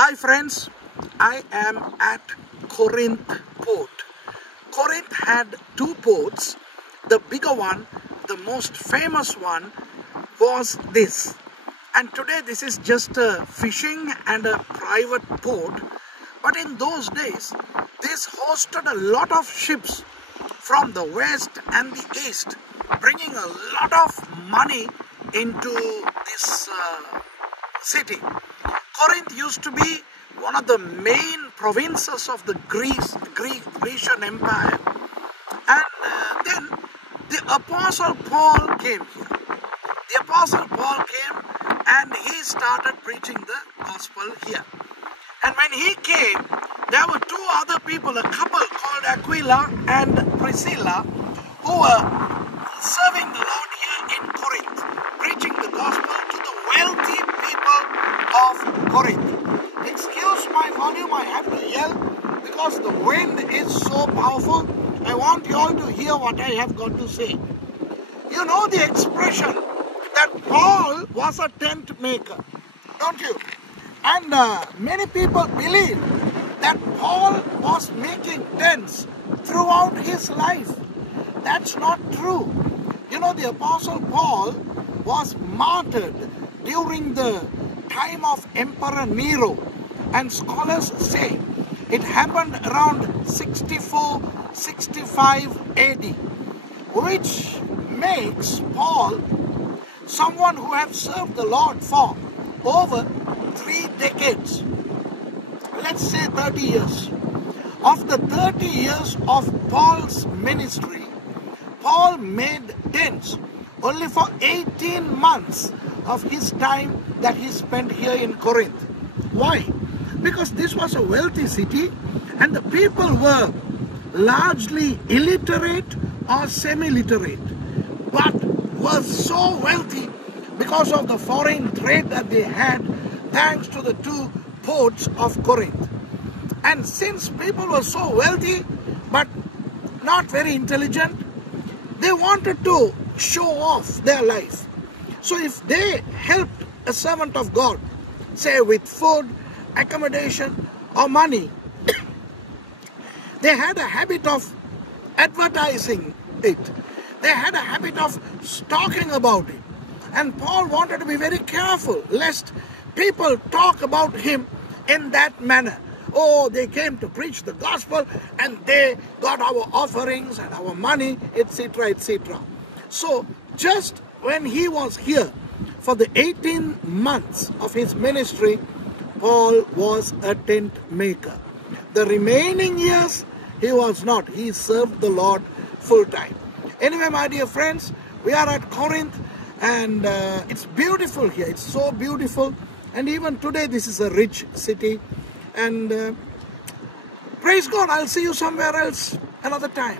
Hi friends, I am at Corinth port. Corinth had two ports. The bigger one, the most famous one, was this. And today this is just a fishing and a private port. But in those days, this hosted a lot of ships from the west and the east, bringing a lot of money into this city. Corinth used to be one of the main provinces of the Grecian Empire. And then the Apostle Paul came here. The Apostle Paul came and he started preaching the gospel here. And when he came, there were two other people, a couple called Aquila and Priscilla, who were serving the Lord here in Corinth, preaching the gospel to the wealthy people of Corinth. Excuse my volume, I have to yell because the wind is so powerful. I want you all to hear what I have got to say. You know the expression that Paul was a tent maker, don't you? And many people believe that Paul was making tents throughout his life. That's not true. You know, the Apostle Paul was martyred during the time of Emperor Nero. And scholars say it happened around 64-65 AD, which makes Paul someone who have served the Lord for over 3 decades. Let's say 30 years. Of the 30 years of Paul's ministry, Paul made tents only for 18 months of his time that he spent here in Corinth. Why? Because this was a wealthy city and the people were largely illiterate or semi-literate, but were so wealthy because of the foreign trade that they had thanks to the two ports of Corinth. And since people were so wealthy but not very intelligent, they wanted to show off their life. So if they helped a servant of God, say with food, accommodation or money, they had a habit of advertising it. They had a habit of talking about it. And Paul wanted to be very careful lest people talk about him in that manner. Oh, they came to preach the gospel and they got our offerings and our money, etc., etc. So just when he was here for the 18 months of his ministry, Paul was a tent maker. The remaining years, he was not. He served the Lord full time. Anyway, my dear friends, we are at Corinth and it's beautiful here. It's so beautiful. And even today, this is a rich city. And praise God, I'll see you somewhere else another time.